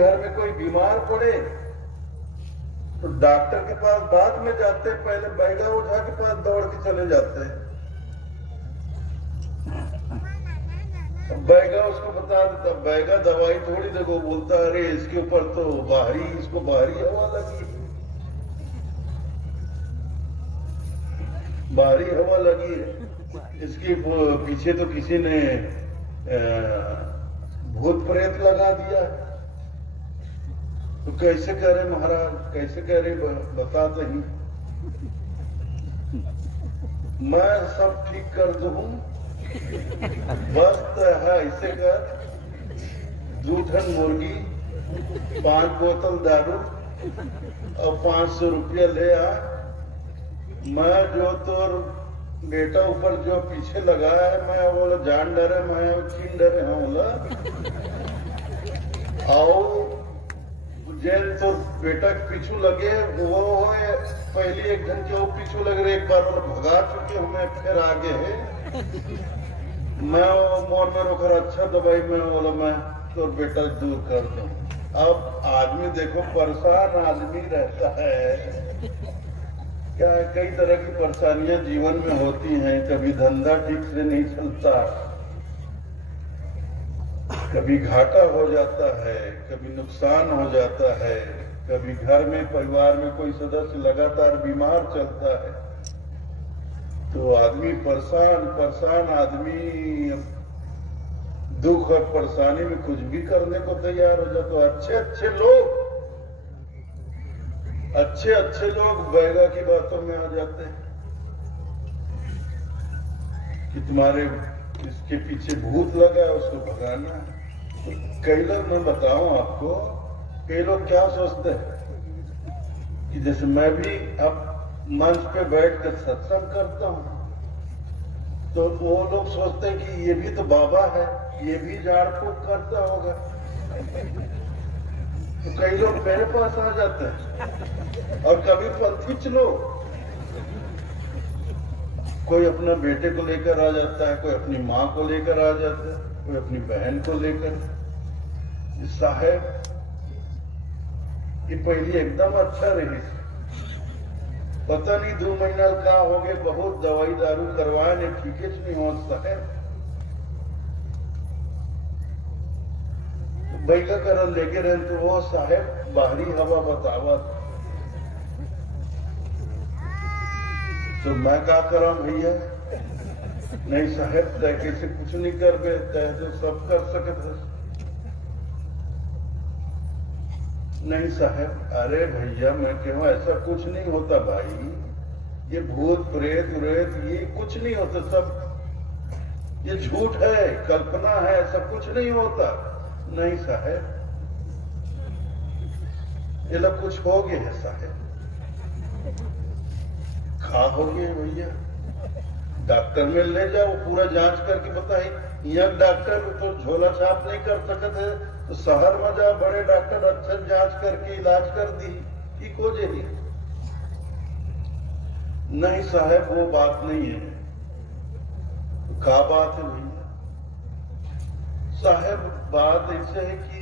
घर में कोई बीमार पड़े तो डॉक्टर के पास बाद में जाते, पहले बैगा उठा के पास दौड़ के चले जाते हैं। बैगा उसको बता देता, बैगा दवाई थोड़ी देखो, बोलता अरे इसके ऊपर तो इसको बाहरी हवा लगी, बाहरी हवा लगी है, इसके पीछे तो किसी ने भूत प्रेत लगा दिया। तो कैसे करे महाराज, कैसे करे बताते ही, मैं सब ठीक कर दूं, बस है ऐसे कर, 2 टन मुर्गी, 5 बोतल दारू और 500 रुपया ले आ। मैं जो तोर बेटा ऊपर जो पीछे लगा है, मैं बोला जान डरे, मैं चीन डरे हाँ बोला, आओ जेल तो बेटा के पीछू लगे वो है, पहली 1 घंटे वो पीछू लग रहे, एक बार वो भगा चुके हमें, फिर आगे है। मैं मोर में रोकर अच्छा दवाई में बोला मैं तो बेटा दूर कर दूं। अब आदमी देखो परेशान आदमी रहता है, क्या कई तरह की परेशानियां जीवन में होती हैं। कभी धंधा ठीक से नहीं चलता, कभी घाटा हो जाता है, कभी नुकसान हो जाता है, कभी घर में परिवार में कोई सदस्य लगातार बीमार चलता है, तो आदमी परेशान आदमी दुख और परेशानी में कुछ भी करने को तैयार हो जाता। तो अच्छे लोग बैगा की बातों में आ जाते हैं कि तुम्हारे इसके पीछे भूत लगा है, उसको भगाना है। तो कई लोग, मैं बताऊं आपको, कई लोग क्या सोचते हैं कि जैसे मैं भी अब मंच पे बैठ कर सत्संग करता हूं, तो वो लोग सोचते हैं कि ये भी तो बाबा है, ये भी झाड़ फूक करता होगा। तो कई लोग मेरे पास आ जाते हैं, और कभी पंथी चलो, कोई अपने बेटे को लेकर आ जाता है, कोई अपनी माँ को लेकर आ जाता है, कोई अपनी बहन को लेकर। साहब ये पहली एकदम अच्छा रही, पता नहीं 2 महीना का हो गए, बहुत दवाई दारू करवाए ने, ठीक नहीं हो साहब। बैगा कर लेके रहे तो वो साहब बाहरी हवा बतावत, तो मैं क्या करा भैया, नहीं साहब तय कैसे कुछ नहीं कर बे, तय तो सब कर सकते। नहीं साहब, अरे भैया मैं क्यों, ऐसा कुछ नहीं होता भाई, ये भूत प्रेत व्रेत ये कुछ नहीं होता, सब ये झूठ है, कल्पना है, ऐसा कुछ नहीं होता। नहीं साहब, ये लोग कुछ हो गए है साहब, खा हो गए भैया, डॉक्टर में ले जाओ, पूरा जांच करके बताए। यहाँ डॉक्टर तो झोला छाप नहीं कर सकते, तो शहर में जाओ, बड़े डॉक्टर अच्छा जांच करके इलाज कर दी, ठीक हो जाएगी। नहीं साहब वो बात नहीं है। क्या बात है भैया साहब, बात ऐसे है कि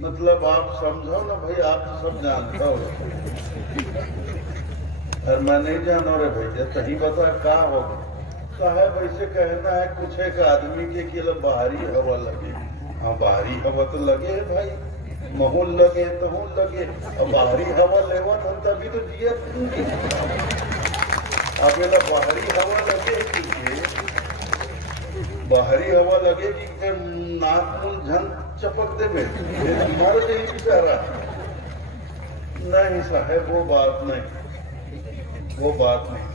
मतलब आप समझो ना भाई, आप तो सब जानता हो और मैं नहीं जानो रे भैया, सही बता क्या होगा साहब। ऐसे कहना है कुछ एक आदमी के कि बाहरी हवा लगे, हाँ बाहरी हवा तो लगे भाई, माहौल लगे तो लगे, और बाहरी हवा लेवा हम तभी तो जिया। अब ये बाहरी हवा लगे, बाहरी हवा लगेगी कि नाक मुंह झन चपक दे में मर गई बेचारा। नहीं साहब वो बात नहीं, वो बात नहीं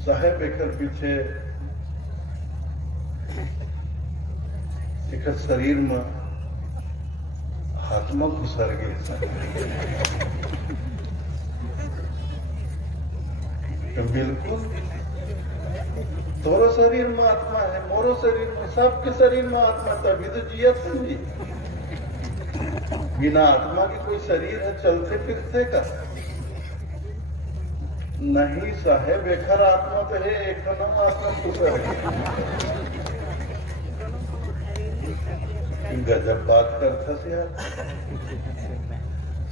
साहब। एक पीछे एक शरीर में हाथ में घुसर गए, तो बिल्कुल तोरो शरीर में आत्मा है, मोरो शरीर में, सबके शरीर में आत्मा, तभी तो जिया समझी। बिना आत्मा की कोई शरीर है चलते फिरते का? नहीं साहेब, एखर आत्मा तो है, एक नम आत्मा दूसर है। गजब बात करता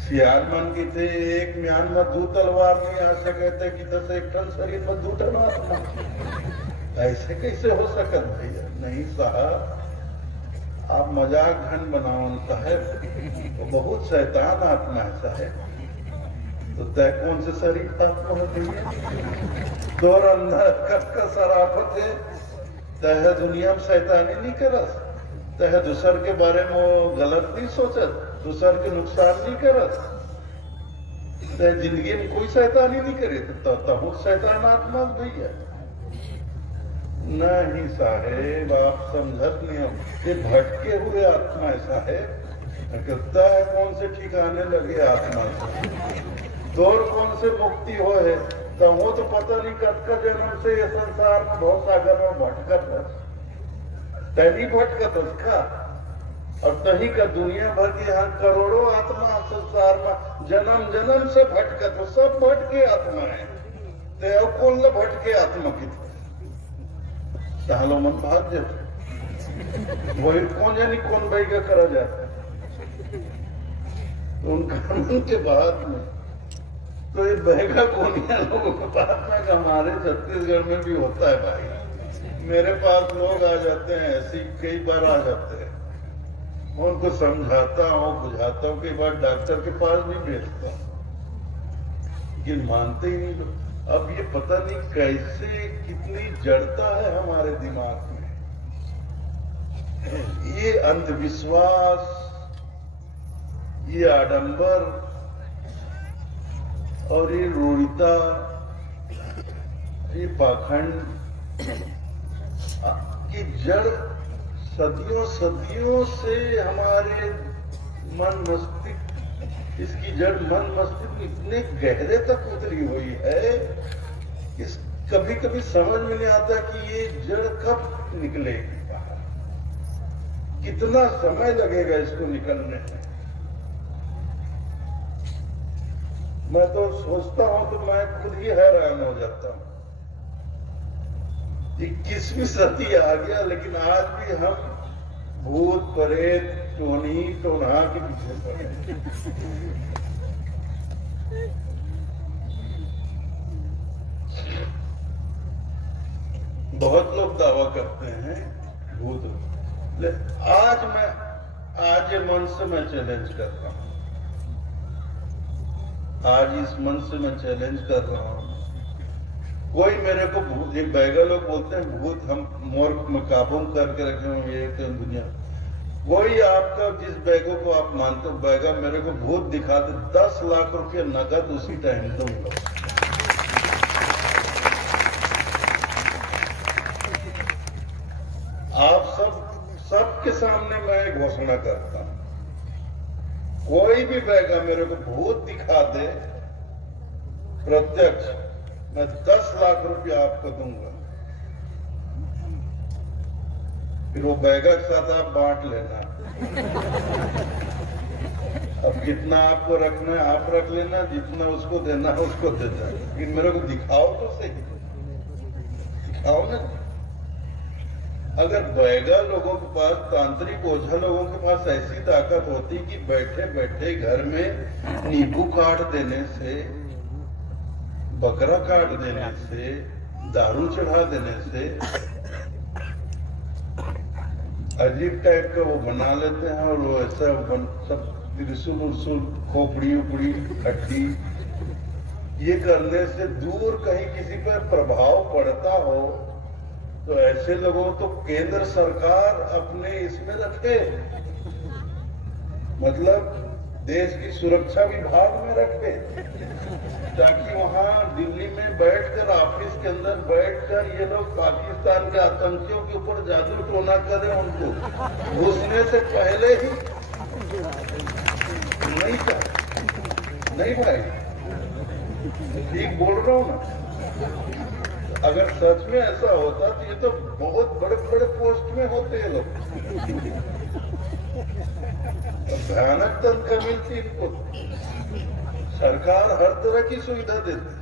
सियार मन की थे, एक म्यान में दो तलवार नहीं आ सकते कि दस एक टन शरीर में दो टन आत्मा, ऐसे कैसे हो सकत भैया? नहीं साहब, आप मजाक घन बनाओ साहेब, तो बहुत शैतान आत्मा है साहेब। तो तय कौन से शरीफ आत्मा है भैया? तोर अंदर का शराफत है, तय दुनिया में शैतानी नहीं करस, तय दूसर के बारे में वो गलत नहीं सोचत, दूसर के नुकसान नहीं करत, तय जिंदगी में कोई शैतानी नहीं करे, तो शैतान आत्मा भैया। नहीं साहेब, आप समझत नहीं हो, ये भटके हुए आत्मा है साहेब। कहता है कौन से ठिकाने लगे आत्मा से, तोर कौन से मुक्ति हो है, तो वो तो पता नहीं कब का जन्म से ये संसार में बहुत सागर में भटकत है, तभी भटकत उसका, और तही का दुनिया भर की यहाँ करोड़ों आत्मा संसार में जन्म जन्म से भटकत हो, सब भटके आत्मा है। तो कौन ल भटके आत्मा की तालो मन भाग जाते, वही कौन जानी कौन भाई का करा जाता है। तो उनका मन के बाद में तो ये बहगा कोनिया लोगों के पास में हमारे छत्तीसगढ़ में भी होता है भाई। मेरे पास लोग आ जाते हैं, ऐसे कई बार आ जाते हैं, उनको समझाता हूँ, बुझाता हूँ, कई बार डॉक्टर के पास भी भेजता हूँ, लेकिन मानते ही नहीं लोग। अब ये पता नहीं कैसे कितनी जड़ता है हमारे दिमाग में, ये अंधविश्वास, ये आडंबर और ये रूढ़िता, ये पाखंड की जड़ सदियों सदियों से हमारे मन मस्तिष्क, इसकी जड़ मन मस्तिष्क इतने गहरे तक उतरी हुई है कि कभी कभी समझ में नहीं आता कि ये जड़ कब निकलेगी बाहर, कितना समय लगेगा इसको निकलने में। मैं तो सोचता हूं तो मैं खुद ही हैरान हो जाता हूं। 21वीं सदी आ गया, लेकिन आज भी हम भूत प्रेत टोनी टोना के पीछे पड़े। बहुत लोग दावा करते हैं भूत, आज ये मन से मैं चैलेंज कर रहा हूं, आज इस मन से मैं चैलेंज कर रहा हूं, कोई मेरे को भूत, एक बैगा लोग बोलते हैं भूत हम मोर में काबू करके रखे होंगे ये दुनिया, कोई आपका जिस बैगों को आप मानते हो बैगा मेरे को भूत दिखा दे, 10 लाख रुपये नगद उसी टाइम दूंगा। आप सबके सामने मैं घोषणा करता हूं, कोई भी बैगा मेरे को भूत दिखा दे प्रत्यक्ष, मैं 10 लाख रुपया आपको दूंगा। फिर वो बैगा के साथ आप बांट लेना। अब कितना आपको रखना है आप रख लेना, जितना उसको देना है उसको दे देना, लेकिन मेरे को दिखाओ तो सही, दिखाओ ना। अगर बैगा लोगों के पास, तांत्रिक ओझा लोगों के पास ऐसी ताकत होती कि बैठे बैठे घर में नींबू काट देने से, बकरा काट देने से, दारू चढ़ा देने से, अजीब टाइप का वो बना लेते हैं, और वो ऐसा सब त्रिशूल उर्सूल खोपड़ी उपड़ी हड्डी, ये करने से दूर कहीं किसी पर प्रभाव पड़ता हो तो ऐसे लोगों तो केंद्र सरकार अपने इसमें रखे, मतलब देश की सुरक्षा विभाग में रखे, ताकि वहां दिल्ली में बैठकर, ऑफिस के अंदर बैठकर ये लोग पाकिस्तान के आतंकियों के ऊपर जादू टोना करें, उनको घुसने से पहले ही। नहीं था, नहीं भाई, ठीक बोल रहा हूं ना। अगर सच में ऐसा होता तो ये तो बहुत बड़े बड़े पोस्ट में होते हैं लोग, भयानक तनख्वाह मिलती इनको, सरकार हर तरह की सुविधा देती,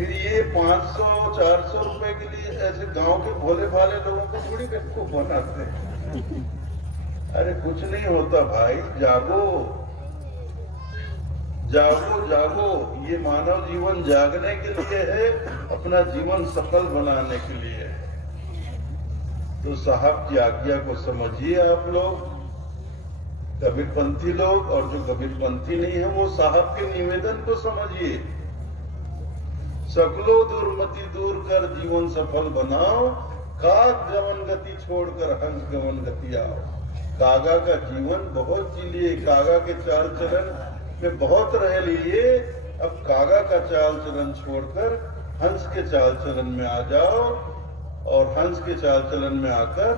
फिर ये 500-400 रुपए के लिए ऐसे गांव के भोले भाले लोगों को थोड़ी बेवकूफ बनाते हैं। अरे कुछ नहीं होता भाई, जागो जागो जागो। ये मानव जीवन जागने के लिए है, अपना जीवन सफल बनाने के लिए है। तो साहब की आज्ञा को समझिए आप लोग, कबीरपंथी लोग, और जो कबीरपंथी नहीं है वो साहब के निवेदन को समझिए। सकलो दुर्मति दूर कर जीवन सफल बनाओ, काग गमन गति छोड़कर हंस गमन गति आओ। कागा का जीवन बहुत जी लिए, कागा के चाल चलन में बहुत रह लिए, अब कागा का चाल चलन छोड़कर हंस के चाल चलन में आ जाओ, और हंस के चाल चलन में आकर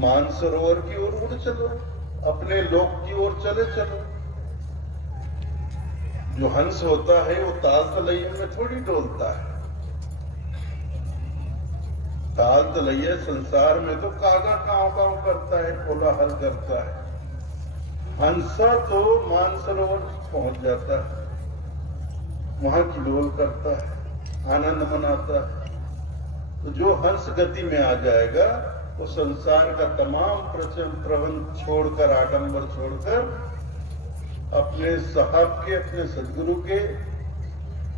मानसरोवर की ओर उड़ चलो, अपने लोक की ओर चले चलो। जो हंस होता है वो ताल तलैया में थोड़ी डोलता है। ताल तलैया संसार में तो कागा कांव कांव करता है, कोलाहल करता है। हंसा तो मानसरोवर पहुंच जाता है, वहां किलोल करता है, आनंद मनाता है। तो जो हंस गति में आ जाएगा वो संसार का तमाम प्रबंध छोड़कर, आडंबर छोड़कर अपने साहब के, अपने सदगुरु के,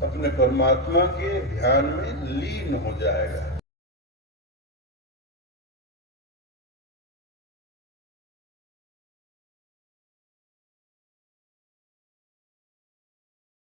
अपने परमात्मा के ध्यान में लीन हो जाएगा।